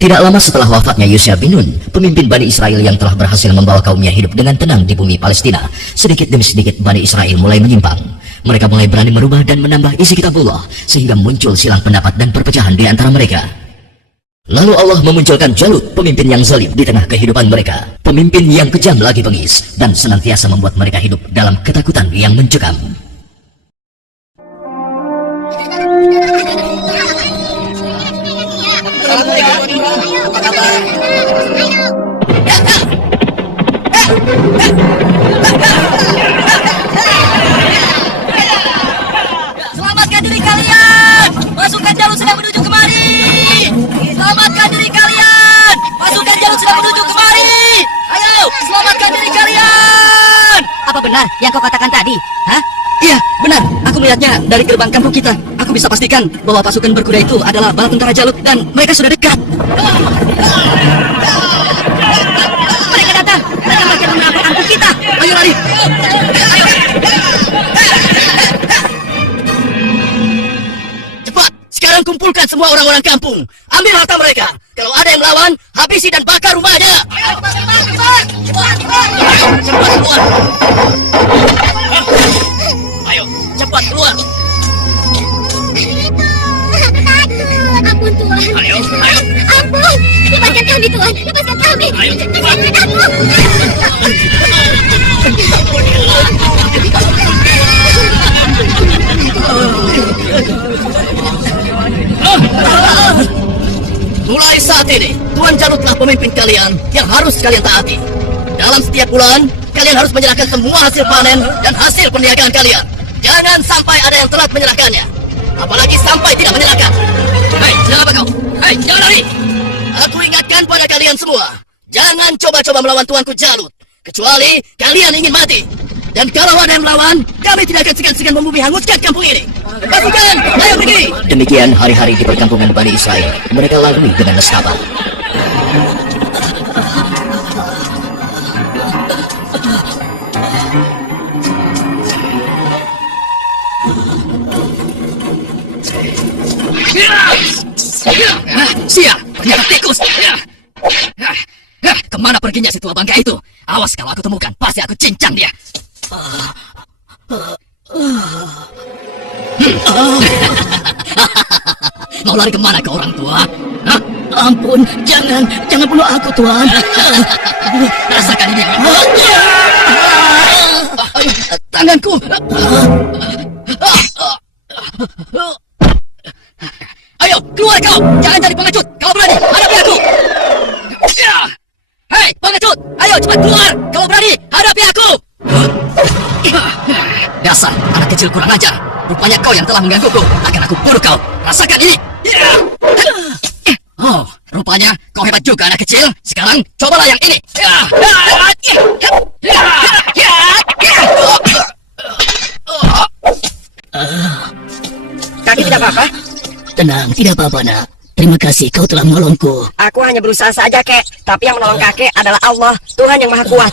Tidak lama setelah wafatnya Yusha bin Nun, pemimpin Bani Israel yang telah berhasil membawa kaumnya hidup dengan tenang di bumi Palestina, sedikit demi sedikit Bani Israel mulai menyimpang. Mereka mulai berani merubah dan menambah isi kitabullah, sehingga muncul silang pendapat dan perpecahan di antara mereka. Lalu Allah memunculkan Jalut, pemimpin yang zalim di tengah kehidupan mereka. Pemimpin yang kejam lagi bengis, dan senantiasa membuat mereka hidup dalam ketakutan yang mencekam. Apa kabar? Selamatkan diri kalian! Pasukan Jalut sedang menuju kemari! Selamatkan diri kalian! Pasukan Jalut sedang menuju kemari! Ayo, selamatkan diri kalian! Apa benar yang kau katakan tadi? Hah? Iya, benar. Aku melihatnya dari gerbang kampung kita. Aku bisa pastikan bahwa pasukan berkuda itu adalah bala tentara Jalut dan mereka sudah dekat. Mereka datang! Mereka makin merampok kampung kita! Ayo lari. Ayo! Cepat, sekarang kumpulkan semua orang-orang kampung. Ambil harta mereka. Kalau ada yang melawan, habisi dan bakar rumahnya. Ayo, cepat! Cepat keluar. Ayo, cepat keluar. Ampun Tuhan. Ayo. Ampun. Lepaskan kami Tuhan. Lepaskan kami. Ayo, cepat. Lepaskan aku. Mulai saat ini, Tuan Jalutlah pemimpin kalian yang harus kalian taati. Dalam setiap bulan, kalian harus menyerahkan semua hasil panen dan hasil perniagaan kalian. Jangan sampai ada yang telat menyerahkannya. Apalagi sampai tidak menyerahkan. Hei, kenapa kau? Hei, jangan lari. Aku ingatkan pada kalian semua. Jangan coba-coba melawan Tuanku Jalut. Kecuali kalian ingin mati. Dan kalau ada yang melawan, kami tidak akan segan-segan membumi hanguskan kampung ini. Pasukan, ayo pergi. Demikian hari-hari di perkampungan Bani Israel mereka lalui dengan nestapa. Siap, ternyata tikus. Kemana perginya si tua bangka itu? Awas kalau aku temukan, pasti aku cincang dia. Mau lari kemana ke orang tua? Hah? Ampun, jangan bunuh aku Tuan. Rasakan ini. Tanganku. Ayo, keluar kau! Jangan jadi pengecut! Kalau berani, hadapi aku! Hei, pengecut! Ayo, cepat keluar! Kalau berani, hadapi aku! Dasar, anak kecil kurang ajar! Rupanya kau yang telah menggangguku! Akan aku bunuh kau! Rasakan ini! Oh, rupanya kau hebat juga anak kecil! Sekarang, cobalah yang ini! Kaki tidak apa-apa? Tenang, tidak apa-apa nak. Terima kasih kau telah menolongku. Aku hanya berusaha saja, kek. Tapi yang menolong kakek adalah Allah, Tuhan yang Maha Kuat.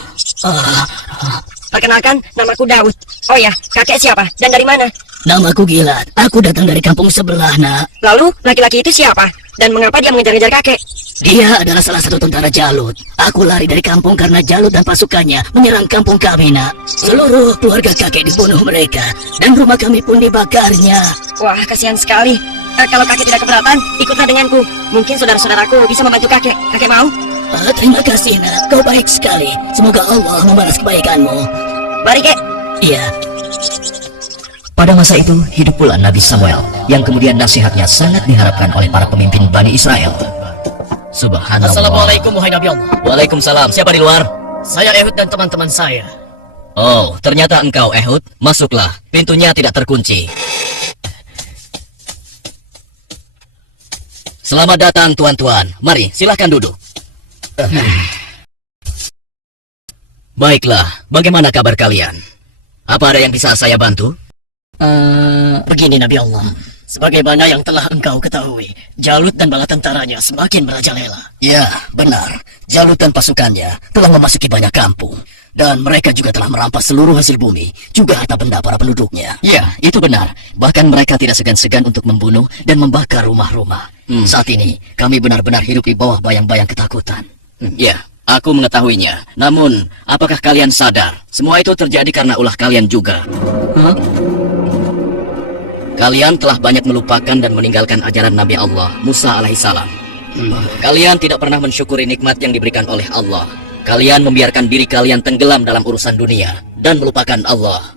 Perkenalkan, namaku Daud. Oh ya, kakek siapa? Dan dari mana? Namaku Gilat. Aku datang dari kampung sebelah, nak. Lalu, laki-laki itu siapa? Dan mengapa dia mengejar-ngejar kakek? Dia adalah salah satu tentara Jalut. Aku lari dari kampung karena Jalut dan pasukannya menyerang kampung kami, nak. Seluruh keluarga kakek dibunuh mereka. Dan rumah kami pun dibakarnya. Wah, kasihan sekali. Kalau kakek tidak keberatan, ikutlah denganku. Mungkin saudara-saudaraku bisa membantu kakek. Kakek mau? Terima kasih, nak. Kau baik sekali. Semoga Allah membalas kebaikanmu. Mari, kek. Iya. Pada masa itu, hidup pula Nabi Samuel, yang kemudian nasihatnya sangat diharapkan oleh para pemimpin Bani Israel. Subhanallah. Assalamualaikum, wahai Nabi Allah. Waalaikumsalam. Siapa di luar? Saya Ehud dan teman-teman saya. Oh, ternyata engkau, Ehud. Masuklah. Pintunya tidak terkunci. Selamat datang, tuan-tuan. Mari, silahkan duduk. Baiklah, bagaimana kabar kalian? Apa ada yang bisa saya bantu? Begini Nabi Allah. Sebagaimana yang telah engkau ketahui, Jalut dan bala tentaranya semakin merajalela. Ya, benar. Jalut dan pasukannya telah memasuki banyak kampung. Dan mereka juga telah merampas seluruh hasil bumi, juga harta benda para penduduknya. Ya, itu benar. Bahkan mereka tidak segan-segan untuk membunuh dan membakar rumah-rumah. Saat ini, kami benar-benar hidup di bawah bayang-bayang ketakutan. Ya, aku mengetahuinya. Namun, apakah kalian sadar? Semua itu terjadi karena ulah kalian juga. Kalian telah banyak melupakan dan meninggalkan ajaran Nabi Allah, Musa alaihissalam. Kalian tidak pernah mensyukuri nikmat yang diberikan oleh Allah. Kalian membiarkan diri kalian tenggelam dalam urusan dunia dan melupakan Allah.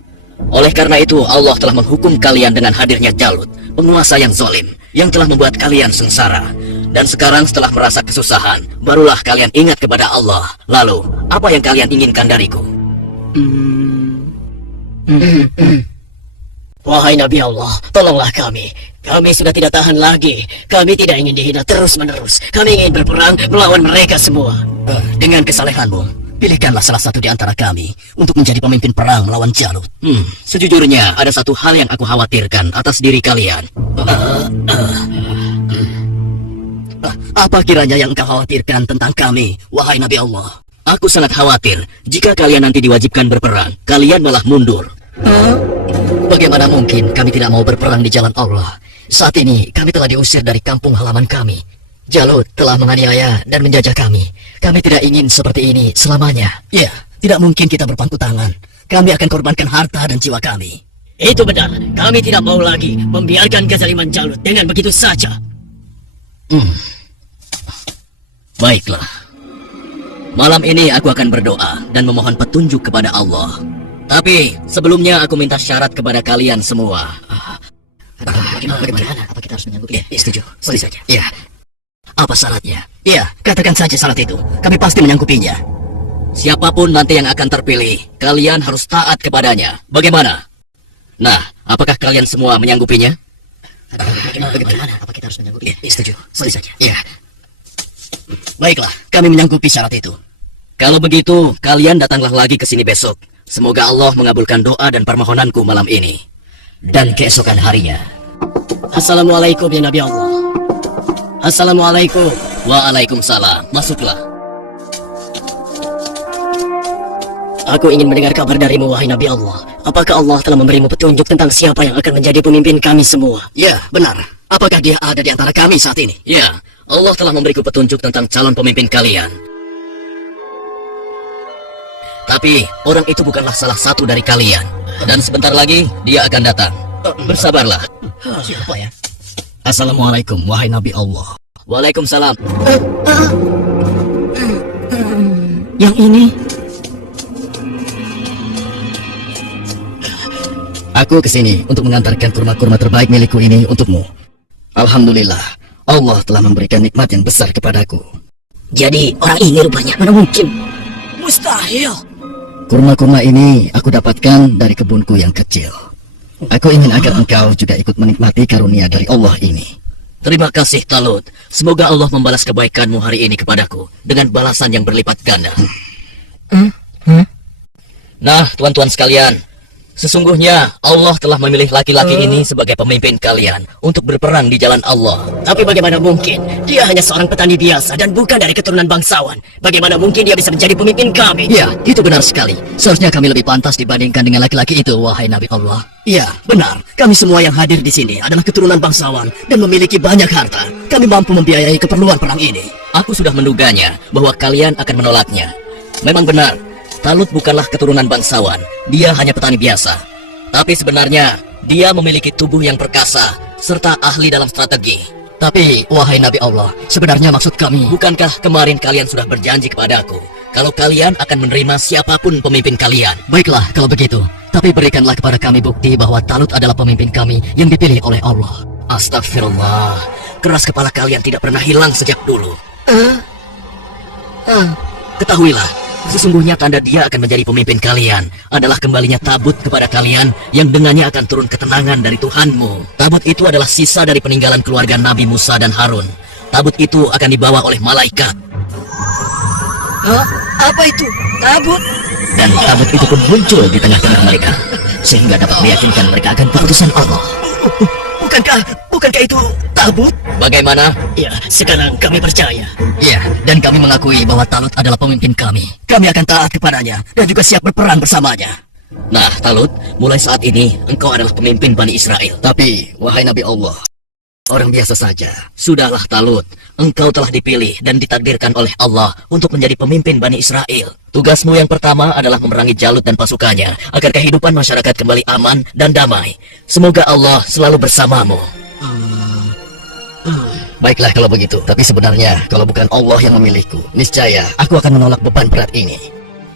Oleh karena itu, Allah telah menghukum kalian dengan hadirnya Jalut, penguasa yang zalim, yang telah membuat kalian sengsara. Dan sekarang setelah merasa kesusahan, barulah kalian ingat kepada Allah. Lalu, apa yang kalian inginkan dariku? Wahai Nabi Allah, tolonglah kami. Kami sudah tidak tahan lagi. Kami tidak ingin dihina terus-menerus. Kami ingin berperang melawan mereka semua. Dengan kesalehanmu, pilihkanlah salah satu di antara kami untuk menjadi pemimpin perang melawan Jalut. Sejujurnya, ada satu hal yang aku khawatirkan atas diri kalian. Apa kiranya yang engkau khawatirkan tentang kami, wahai Nabi Allah? Aku sangat khawatir, jika kalian nanti diwajibkan berperang, kalian malah mundur. Bagaimana mungkin kami tidak mau berperang di jalan Allah? Saat ini kami telah diusir dari kampung halaman kami. Jalut telah menganiaya dan menjajah kami. Kami tidak ingin seperti ini selamanya. Ya, tidak mungkin kita berpangku tangan. Kami akan korbankan harta dan jiwa kami. Itu benar. Kami tidak mau lagi membiarkan kezaliman Jalut dengan begitu saja. Baiklah. Malam ini aku akan berdoa dan memohon petunjuk kepada Allah. Tapi sebelumnya aku minta syarat kepada kalian semua. Bagaimana? Apa kita harus menyanggupi? Setuju. Setuju saja. Ya. Apa syaratnya? Iya, katakan saja syarat itu. Kami pasti menyanggupinya. Siapapun nanti yang akan terpilih, kalian harus taat kepadanya. Bagaimana? Nah, apakah kalian semua menyanggupinya? Bagaimana? Apa kita harus menyanggupi? Setuju. Setuju saja. Iya. Baiklah, kami menyanggupi syarat itu. Kalau begitu, kalian datanglah lagi ke sini besok. Semoga Allah mengabulkan doa dan permohonanku malam ini. Dan keesokan harinya. Assalamualaikum ya Nabi Allah. Assalamualaikum. Waalaikumsalam. Masuklah. Aku ingin mendengar kabar darimu, wahai Nabi Allah. Apakah Allah telah memberimu petunjuk tentang siapa yang akan menjadi pemimpin kami semua? Ya, benar. Apakah dia ada di antara kami saat ini? Ya, Allah telah memberiku petunjuk tentang calon pemimpin kalian. Tapi orang itu bukanlah salah satu dari kalian. Dan sebentar lagi dia akan datang. Bersabarlah. Siapa ya? Assalamualaikum, wahai Nabi Allah. Waalaikumsalam. Yang ini? Aku kesini untuk mengantarkan kurma-kurma terbaik milikku ini untukmu. Alhamdulillah, Allah telah memberikan nikmat yang besar kepadaku. Jadi orang ini rupanya. Mana mungkin? Mustahil. Kurma-kurma ini aku dapatkan dari kebunku yang kecil. Aku ingin agar engkau juga ikut menikmati karunia dari Allah ini. Terima kasih, Talut. Semoga Allah membalas kebaikanmu hari ini kepadaku dengan balasan yang berlipat ganda. Nah, tuan-tuan sekalian, sesungguhnya Allah telah memilih laki-laki ini sebagai pemimpin kalian untuk berperang di jalan Allah. Tapi bagaimana mungkin? Dia hanya seorang petani biasa dan bukan dari keturunan bangsawan. Bagaimana mungkin dia bisa menjadi pemimpin kami? Ya, itu benar sekali. Seharusnya kami lebih pantas dibandingkan dengan laki-laki itu, wahai Nabi Allah. Ya, benar. Kami semua yang hadir di sini adalah keturunan bangsawan dan memiliki banyak harta. Kami mampu membiayai keperluan perang ini. Aku sudah menduganya bahwa kalian akan menolaknya. Memang benar, Talut bukanlah keturunan bangsawan. Dia hanya petani biasa. Tapi sebenarnya, dia memiliki tubuh yang perkasa serta ahli dalam strategi. Tapi, wahai Nabi Allah, sebenarnya maksud kami... Bukankah kemarin kalian sudah berjanji kepadaku kalau kalian akan menerima siapapun pemimpin kalian? Baiklah, kalau begitu. Tapi berikanlah kepada kami bukti bahwa Talut adalah pemimpin kami yang dipilih oleh Allah. Astagfirullah. Keras kepala kalian tidak pernah hilang sejak dulu. Ketahuilah, sesungguhnya tanda dia akan menjadi pemimpin kalian adalah kembalinya tabut kepada kalian yang dengannya akan turun ketenangan dari Tuhanmu. Tabut itu adalah sisa dari peninggalan keluarga Nabi Musa dan Harun. Tabut itu akan dibawa oleh malaikat. Apa itu? Tabut? Dan tabut itu pun muncul di tengah-tengah mereka, sehingga dapat meyakinkan mereka akan keputusan Allah. Bukankah itu tabut? Bagaimana? Ya, sekarang kami percaya. Ya, dan kami mengakui bahwa Talut adalah pemimpin kami. Kami akan taat kepadanya dan juga siap berperang bersamanya. Nah, Talut, mulai saat ini engkau adalah pemimpin Bani Israel. Tapi, wahai Nabi Allah, orang biasa saja. Sudahlah, Talut. Engkau telah dipilih dan ditakdirkan oleh Allah untuk menjadi pemimpin Bani Israel. Tugasmu yang pertama adalah memerangi Jalut dan pasukannya agar kehidupan masyarakat kembali aman dan damai. Semoga Allah selalu bersamamu. Baiklah kalau begitu. Tapi sebenarnya, kalau bukan Allah yang memilihku, niscaya aku akan menolak beban berat ini.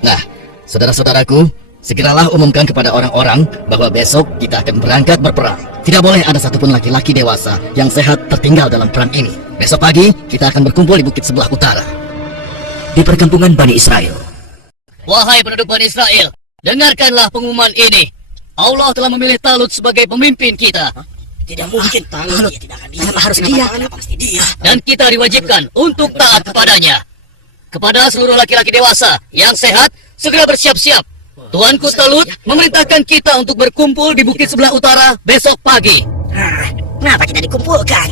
Nah, saudara-saudaraku, segeralah umumkan kepada orang-orang bahwa besok kita akan berangkat berperang. Tidak boleh ada satupun laki-laki dewasa yang sehat tertinggal dalam perang ini. Besok pagi, kita akan berkumpul di bukit sebelah utara. Di perkampungan Bani Israel, Wahai penduduk Bani Israel, dengarkanlah pengumuman ini. Allah telah memilih Talut sebagai pemimpin kita. Tidak mungkin Talut. Dia tidak akan dia. Kenapa harus dia? Kenapa pasti dia? Dan kita diwajibkan untuk taat kepadanya. Kepada seluruh laki-laki dewasa yang sehat, segera bersiap-siap. Tuanku Talut memerintahkan kita untuk berkumpul di bukit sebelah utara besok pagi. Kenapa kita dikumpulkan?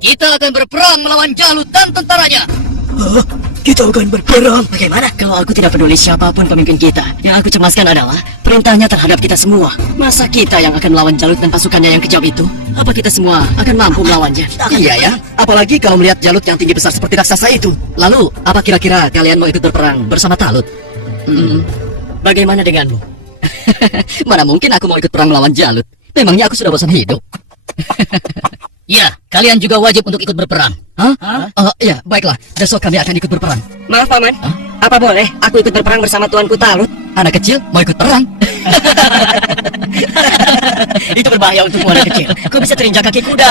Kita akan berperang melawan Jalut dan tentaranya. Kita akan berperang. Bagaimana kalau aku tidak peduli siapapun pemimpin kita? Yang aku cemaskan adalah perintahnya terhadap kita semua. Masa kita yang akan melawan Jalut dan pasukannya yang kejam itu? Apa kita semua akan mampu melawannya? Iya ya, apalagi kalau melihat Jalut yang tinggi besar seperti raksasa itu. Lalu, apa kira-kira kalian mau ikut berperang bersama Talut? Bagaimana denganmu? Mana mungkin aku mau ikut perang melawan Jalut? Memangnya aku sudah bosan hidup? Ya, kalian juga wajib untuk ikut berperang. Hah? Ya, baiklah. Besok kami akan ikut berperang. Maaf, Paman. Apa boleh aku ikut berperang bersama tuanku Talut? Anak kecil mau ikut perang? Itu berbahaya untukmu, anak kecil. Kau bisa terinjak kaki kuda.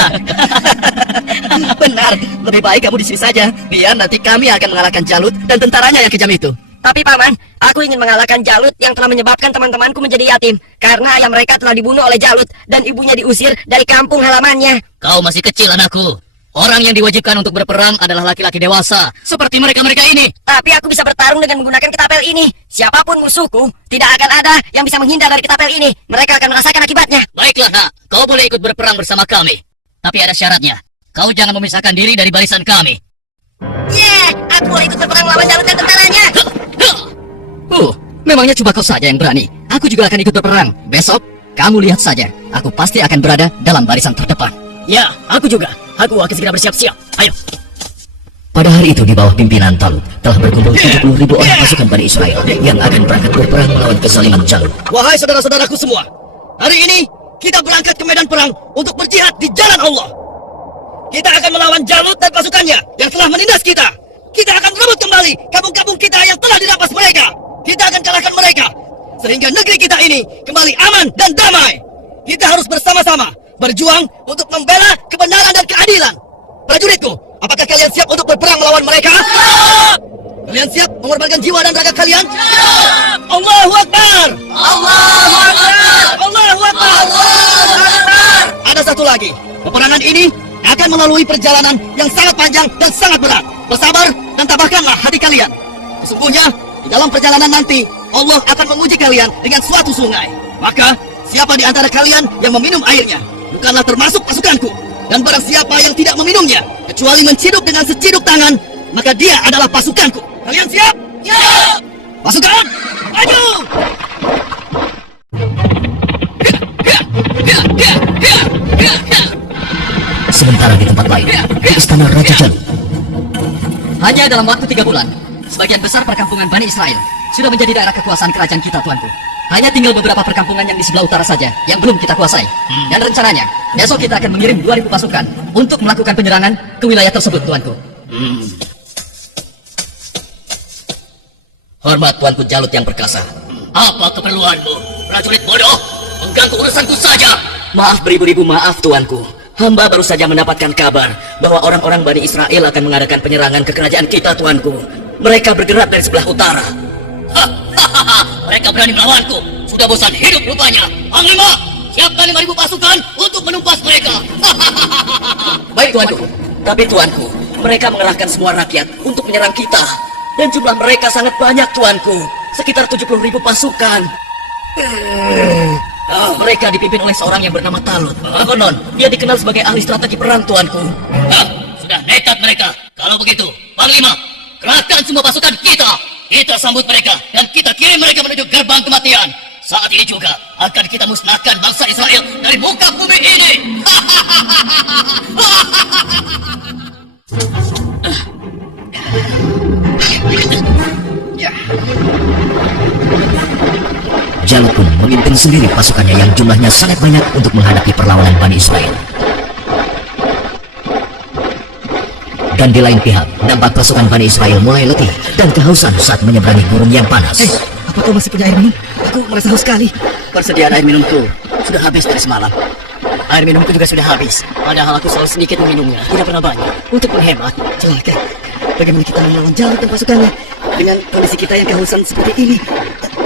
Benar, lebih baik kamu di sini saja. Biar nanti kami akan mengalahkan Jalut dan tentaranya yang kejam itu. Tapi Paman, aku ingin mengalahkan Jalut yang telah menyebabkan teman-temanku menjadi yatim. Karena ayah mereka telah dibunuh oleh Jalut dan ibunya diusir dari kampung halamannya. Kau masih kecil, anakku. Orang yang diwajibkan untuk berperang adalah laki-laki dewasa, seperti mereka-mereka ini. Tapi aku bisa bertarung dengan menggunakan ketapel ini. Siapapun musuhku, tidak akan ada yang bisa menghindar dari ketapel ini. Mereka akan merasakan akibatnya. Baiklah, nak. Kau boleh ikut berperang bersama kami. Tapi ada syaratnya. Kau jangan memisahkan diri dari barisan kami. Aku boleh ikut berperang melawan Jalut dan tentaranya. Memangnya cuma kau saja yang berani. Aku juga akan ikut berperang. Besok, kamu lihat saja. Aku pasti akan berada dalam barisan terdepan. Ya, aku juga. Aku akan segera bersiap-siap. Ayo. pada hari itu di bawah pimpinan Talut telah berkumpul 70.000 orang pasukan Bani Israel yang akan berangkat berperang melawan kezaliman Jalut. Wahai saudara-saudaraku semua, hari ini kita berangkat ke medan perang untuk berjihad di jalan Allah. Kita akan melawan Jalut dan pasukannya yang telah menindas kita. Kita akan merebut kembali kampung-kampung kita yang telah dirampas mereka. Kita akan kalahkan mereka sehingga negeri kita ini kembali aman dan damai. Kita harus bersama-sama berjuang untuk membela kebenaran dan keadilan. Prajuritku, apakah kalian siap untuk berperang melawan mereka? Kalian siap mengorbankan jiwa dan raga kalian? Allahu Akbar! Allahu Akbar! Allahu Akbar! Ada satu lagi. Peperangan ini akan melalui perjalanan yang sangat panjang dan sangat berat. Bersabar dan tabahkanlah hati kalian. Sesungguhnya, di dalam perjalanan nanti, Allah akan menguji kalian dengan suatu sungai. Maka, siapa di antara kalian yang meminum airnya, bukanlah termasuk pasukanku. Dan barang siapa yang tidak meminumnya, kecuali menciduk dengan seciduk tangan, maka dia adalah pasukanku. Kalian siap? Siap! Pasukan, maju! Sementara di tempat lain, di istana Raja Jalut, Hanya dalam waktu 3 bulan, sebagian besar perkampungan Bani Israel sudah menjadi daerah kekuasaan kerajaan kita, tuanku. Hanya tinggal beberapa perkampungan yang di sebelah utara saja yang belum kita kuasai. Dan rencananya, besok kita akan mengirim 2.000 pasukan untuk melakukan penyerangan ke wilayah tersebut, tuanku. hormat Tuanku Jalut yang perkasa. Apa keperluanmu, prajurit bodoh? Mengganggu urusanku saja. Maaf beribu-ribu maaf Tuanku. Hamba baru saja mendapatkan kabar bahwa orang-orang Bani Israel akan mengadakan penyerangan ke kerajaan kita, Tuanku. Mereka bergerak dari sebelah utara. Mereka berani melawanku. Sudah bosan hidup rupanya. Panglima, siapkan 5.000 pasukan untuk menumpas mereka. Baik Tuanku. Tapi Tuanku, mereka mengerahkan semua rakyat untuk menyerang kita. Dan jumlah mereka sangat banyak Tuanku. Sekitar 70.000 pasukan. Mereka dipimpin oleh seorang yang bernama Talut. Konon, dia dikenal sebagai ahli strategi perang, tuanku. Sudah nekat mereka. Kalau begitu, Panglima, kerahkan semua pasukan kita. Kita sambut mereka dan kita kirim mereka menuju gerbang kematian. Saat ini juga akan kita musnahkan bangsa Israel dari muka bumi ini. Jalut pun memimpin sendiri pasukannya yang jumlahnya sangat banyak untuk menghadapi perlawanan Bani Israel. Dan di lain pihak, nampak pasukan Bani Israel mulai letih dan kehausan saat menyeberangi gurun yang panas. Apa kau masih punya air minum? Aku merasa haus sekali. Persediaan air minumku sudah habis dari semalam. Air minumku juga sudah habis. Padahal aku selalu sedikit meminumnya, tidak pernah banyak. Untuk menghemat. Celaka. Bagaimana kita melawan Jalut dan pasukannya dengan kondisi kita yang kehausan seperti ini?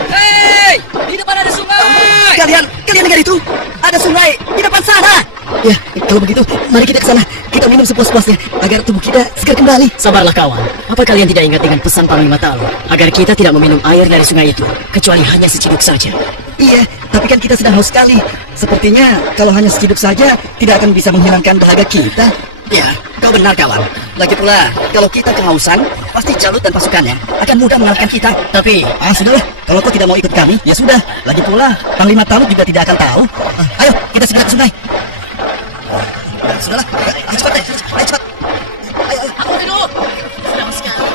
Hei, di depan ada sungai. Kalian dengar itu? Ada sungai di depan sana. Ya, kalau begitu, mari kita ke sana. Kita minum sepuas-puasnya agar tubuh kita segar kembali. Sabarlah kawan. Apa kalian tidak ingat dengan pesan Panglima Talut agar kita tidak meminum air dari sungai itu, kecuali hanya seciduk saja? Iya, tapi kan kita sedang haus sekali. Sepertinya kalau hanya seciduk saja tidak akan bisa menghilangkan dahaga kita. Ya, kau benar kawan. Lagi pula, kalau kita kehausan, pasti Jalut dan pasukannya akan mudah mengalahkan kita. Tapi, sudahlah. Kalau kau tidak mau ikut kami, ya sudah. Lagi pula, Panglima Talut juga tidak akan tahu. Ayo, kita segera ke sungai. Sudahlah, ayo cepat deh. Ayo cepat. Ayo. Aku dulu. Sudah sekali.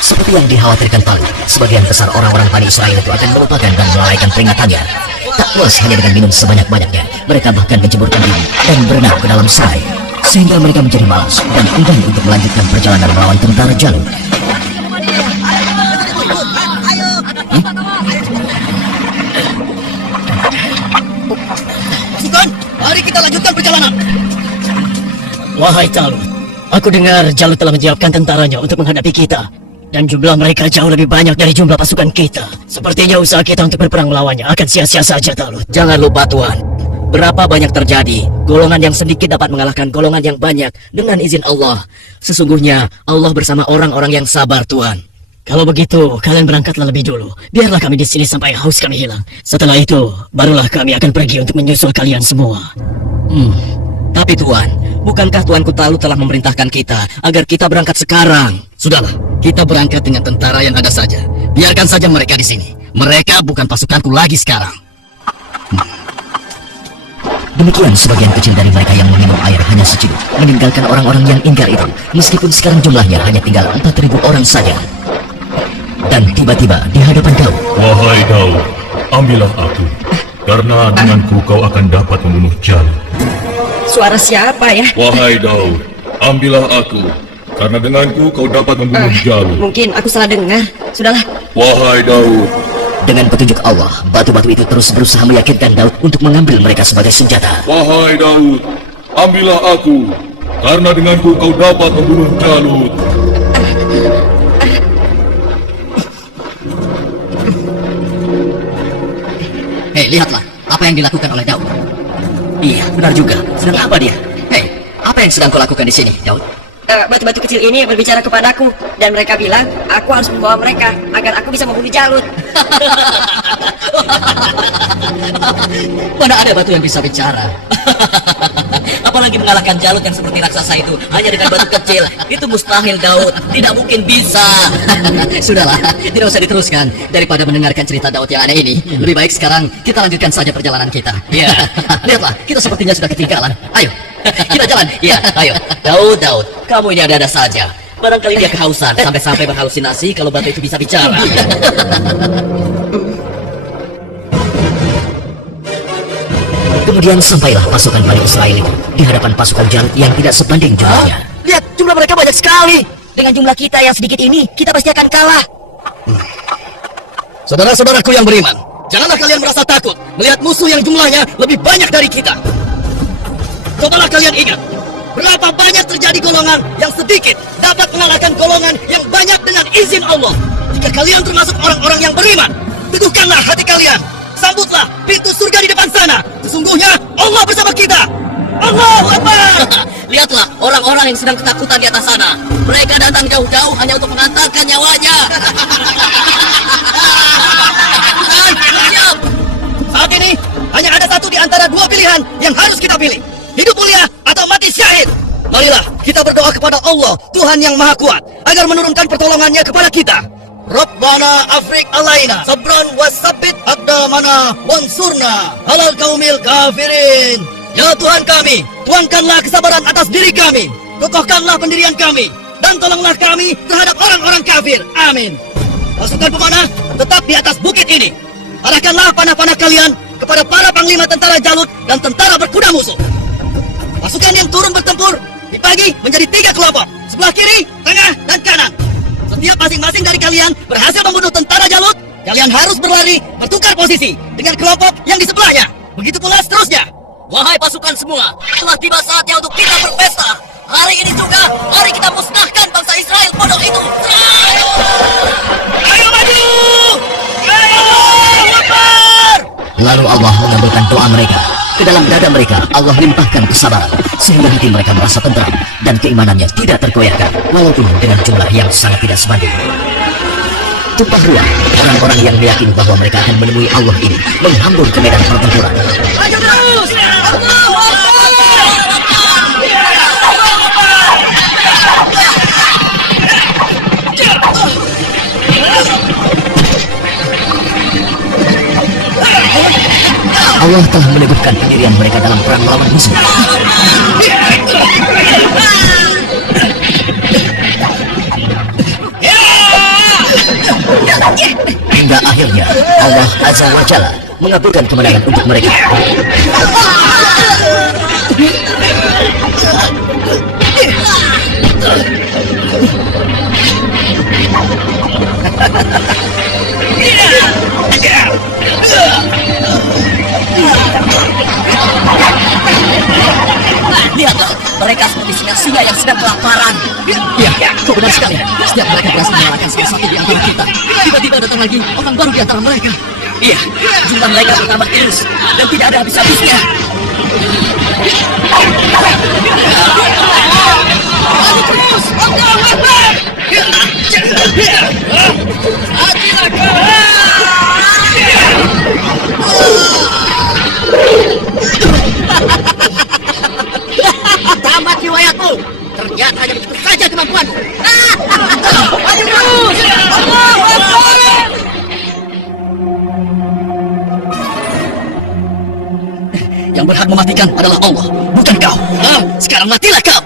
Seperti yang dikhawatirkan Talut, sebagian besar orang-orang Bani Israel itu akan melupakan dan melalaikan peringatannya. Tak puas hanya dengan minum sebanyak-banyaknya, mereka bahkan menceburkan diri dan berenang ke dalam sungai. Sehingga mereka menjadi malas dan enggan untuk melanjutkan perjalanan melawan tentara Jalut. Pasukan, mari kita lanjutkan perjalanan. Wahai Talut, aku dengar Jalut telah menyiapkan tentaranya untuk menghadapi kita. Dan jumlah mereka jauh lebih banyak dari jumlah pasukan kita. Sepertinya usaha kita untuk berperang melawannya akan sia-sia saja, Talut. Jangan lupa, Tuan. Berapa banyak terjadi, golongan yang sedikit dapat mengalahkan golongan yang banyak dengan izin Allah. Sesungguhnya, Allah bersama orang-orang yang sabar, Tuan. Kalau begitu, kalian berangkatlah lebih dulu. Biarlah kami di sini sampai haus kami hilang. Setelah itu, barulah kami akan pergi untuk menyusul kalian semua. Tapi Tuan, bukankah Tuanku Talut telah memerintahkan kita agar kita berangkat sekarang? Sudahlah, kita berangkat dengan tentara yang ada saja. Biarkan saja mereka di sini. Mereka bukan pasukanku lagi sekarang. Demikian sebagian kecil dari mereka yang meminum air hanya seciduk, meninggalkan orang-orang yang ingkar itu, meskipun sekarang jumlahnya hanya tinggal 4.000 orang saja. Dan tiba-tiba di hadapan Daud. Wahai Daud, ambillah aku, karena denganku kau akan dapat membunuh Jalut. Suara siapa ya? Wahai Daud, ambillah aku, karena denganku kau dapat membunuh Jalut. Mungkin aku salah dengar. Sudahlah. Wahai Daud, Dengan petunjuk Allah, batu-batu itu terus berusaha meyakinkan Daud untuk mengambil mereka sebagai senjata. wahai Daud, ambillah aku, karena denganku kau dapat membunuh Jalut. Hei, lihatlah apa yang dilakukan oleh Daud. Iya, benar juga. Sedang apa dia? Hei, apa yang sedang kau lakukan di sini, Daud? Batu-batu kecil ini berbicara kepadaku dan mereka bilang aku harus membawa mereka agar aku bisa membunuh Jalut. Mana ada batu yang bisa bicara? Apalagi mengalahkan Jalut yang seperti raksasa itu hanya dengan batu kecil. Itu mustahil, Daud. Tidak mungkin bisa. Sudahlah, tidak usah diteruskan. Daripada mendengarkan cerita Daud yang aneh ini, lebih baik sekarang kita lanjutkan saja perjalanan kita. Iya. Lihatlah, kita sepertinya sudah ketinggalan. Ayo, kita jalan. Iya, ayo. Daud, kamu ini ada-ada saja. Barangkali dia kehausan sampai-sampai berhalusinasi kalau batu itu bisa bicara. Kemudian sampailah pasukan Bani Israel itu di hadapan pasukan Jalut yang tidak sebanding jumlahnya. Lihat, jumlah mereka banyak sekali. Dengan jumlah kita yang sedikit ini, kita pasti akan kalah. Saudara-saudaraku yang beriman, janganlah kalian merasa takut melihat musuh yang jumlahnya lebih banyak dari kita. Cobalah kalian ingat, berapa banyak terjadi golongan yang sedikit dapat mengalahkan golongan yang banyak dengan izin Allah. Jika kalian termasuk orang-orang yang beriman, teguhkanlah hati kalian. Sambutlah pintu surga di depan sana. Sesungguhnya Allah bersama kita. Allahu Akbar. Lihatlah orang-orang yang sedang ketakutan di atas sana. Mereka datang jauh-jauh hanya untuk mengantarkan nyawanya. Dan antara dua pilihan yang harus kita pilih. Hidup mulia atau mati syahid. Marilah kita berdoa kepada Allah, Tuhan yang Maha Kuat, agar menurunkan pertolongannya kepada kita. Rabbana afrik alaina sabran wasabbit aqdamana wansurna alal qaumil kafirin. Ya Tuhan kami, tuangkanlah kesabaran atas diri kami, kokohkanlah pendirian kami, dan tolonglah kami terhadap orang-orang kafir. Amin. Pasukan pemanah tetap di atas bukit ini. Arahkanlah panah-panah kalian kepada para panglima tentara Jalut dan tentara berkuda musuh. Pasukan yang turun bertempur dibagi menjadi 3 kelompok, sebelah kiri, tengah, dan kanan. Setiap masing-masing dari kalian berhasil membunuh tentara Jalut, kalian harus berlari bertukar posisi dengan kelompok yang di sebelahnya. Begitu pula seterusnya. Wahai pasukan semua, telah tiba saatnya untuk kita berpesta. Hari ini juga, mari kita musnahkan bangsa Israel bodoh itu. Ayo maju! Ayo! Akbar! Lalu Allah mengabulkan doa mereka. Ke dalam dada mereka Allah limpahkan kesabaran, sehingga hati mereka merasa tentram dan keimanannya tidak tergoyahkan, walaupun dengan jumlah yang sangat tidak sebanding. Tumpah ruah, orang-orang yang meyakini bahwa mereka akan menemui Allah ini menghambur ke medan pertempuran. Maju terus! Allahu Akbar! Allah telah meneguhkan pendirian mereka dalam perang melawan musuh. Hingga akhirnya Allah Azza wa Jalla mengabulkan kemenangan untuk mereka. Lihatlah, mereka seperti singa-singa yang sedang kelaparan. Iya, kau benar sekali. Setiap mereka berhasil mengalahkan salah satu di antara kita, tiba-tiba datang lagi orang baru di antara mereka. Iya, jumlah mereka bertambah terus dan tidak ada habis-habisnya. Maju terus! Allahu Akbar! Matilah kau! Tamat riwayatmu. Ternyata hanya begitu saja kemampuanmu. Maju terus! Allahu Akbar! Yang berhak mematikan adalah Allah, bukan kau. Sekarang matilah kau.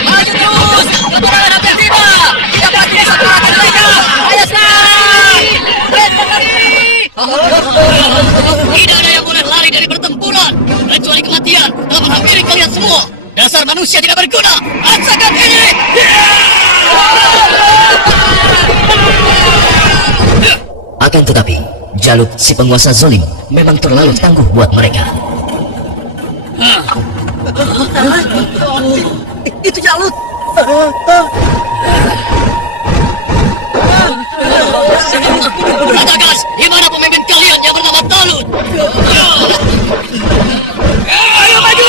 Maju terus! Kemenangan hampir tiba! Tidak lagi bisa mengalahkan mereka! Ayo sekarang! Tidak ada yang boleh lari dari pertempuran kecuali kematian telah menghampiri kalian semua. Dasar manusia tidak berguna. Rasakan ini. Akan tetapi, Jalut si penguasa zalim memang terlalu tangguh buat mereka. Itu Jalut. Katakan, di mana pemimpin kalian yang bernama Talut? Ayo maju!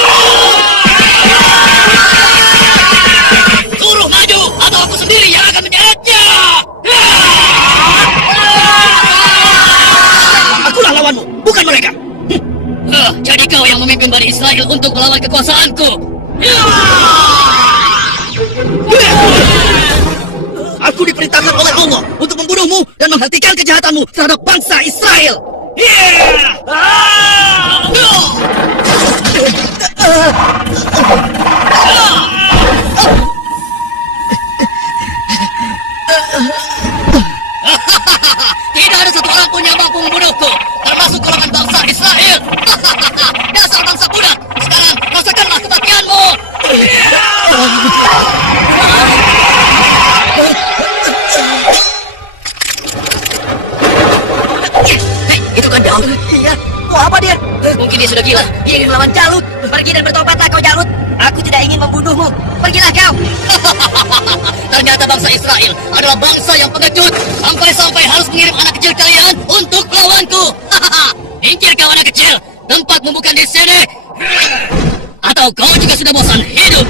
Suruh maju, atau aku sendiri yang akan menyeretnya! Akulah lawanmu, bukan mereka! Jadi kau yang memimpin Bani Israel untuk melawan kekuasaanku? Aku diperintahkan oleh Allah untuk membunuhmu dan menghentikan kejahatanmu terhadap bangsa Israel. Tidak ada satu orang pun yang mampu membunuhku, termasuk golongan bangsa Israel. Dasar bangsa budak. Sekarang rasakanlah kematianmu. Itu kan Daud. Iya, kok apa dia? Mungkin dia sudah gila. Dia ingin melawan Jalut. Pergi dan bertobatlah kau Jalut. Aku tidak ingin membunuhmu. Pergilah kau. Ternyata bangsa Israel adalah bangsa yang pengecut. Sampai-sampai harus mengirim anak kecil kalian untuk melawanku. Minggir kau anak kecil. Tempatmu bukan di sini. Atau kau juga sudah bosan hidup?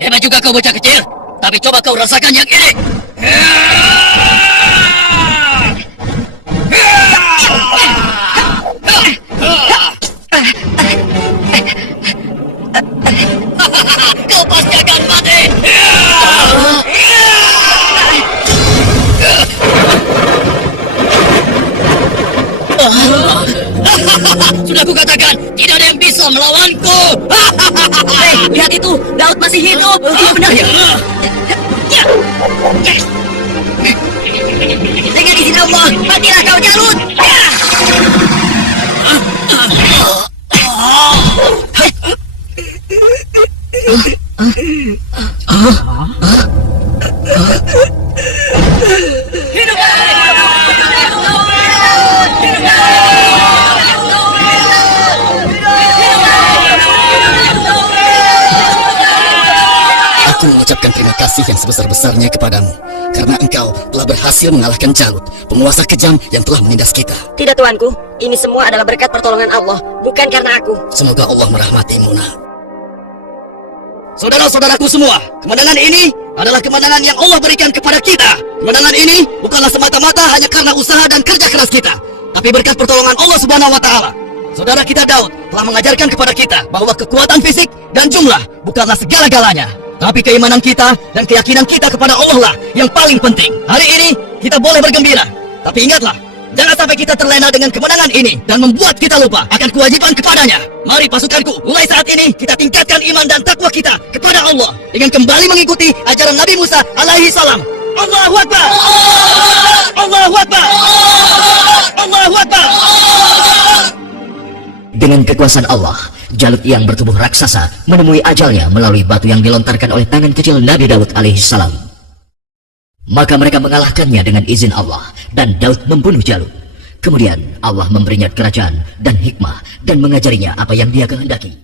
Hebat juga kau bocah kecil. Tapi coba kau rasakan yang ini. Kau pasti akan mati. Sudah kukatakan, tidak ada yang bisa melawanku. Hei, lihat itu, Daud masih hidup. Iya benar. Dengan izin Allah, matilah kau Jalut. Aku mengucapkan terima kasih yang sebesar-besarnya kepadamu, karena engkau telah berhasil mengalahkan Jalut, penguasa kejam yang telah menindas kita. Tidak tuanku, ini semua adalah berkat pertolongan Allah, bukan karena aku. Semoga Allah merahmatimu, nak. Saudara-saudaraku semua, kemenangan ini adalah kemenangan yang Allah berikan kepada kita. Kemenangan ini bukanlah semata-mata hanya karena usaha dan kerja keras kita, tapi berkat pertolongan Allah Subhanahu wa Ta'ala. Saudara kita Daud telah mengajarkan kepada kita bahwa kekuatan fisik dan jumlah bukanlah segala-galanya, tapi keimanan kita dan keyakinan kita kepada Allah lah yang paling penting. Hari ini kita boleh bergembira, tapi ingatlah, jangan sampai kita terlena dengan kemenangan ini dan membuat kita lupa akan kewajiban kepadanya. Mari pasukanku, mulai saat ini kita tingkatkan iman dan takwa kita kepada Allah dengan kembali mengikuti ajaran Nabi Musa alaihi salam. Allahu Akbar! Allahu Akbar! Allahu Akbar! Dengan kekuasaan Allah, Jalut yang bertubuh raksasa menemui ajalnya melalui batu yang dilontarkan oleh tangan kecil Nabi Daud alaihi salam. Maka mereka mengalahkannya dengan izin Allah, dan Daud membunuh Jalut. Kemudian Allah memberinya kerajaan dan hikmah dan mengajarinya apa yang dia kehendaki.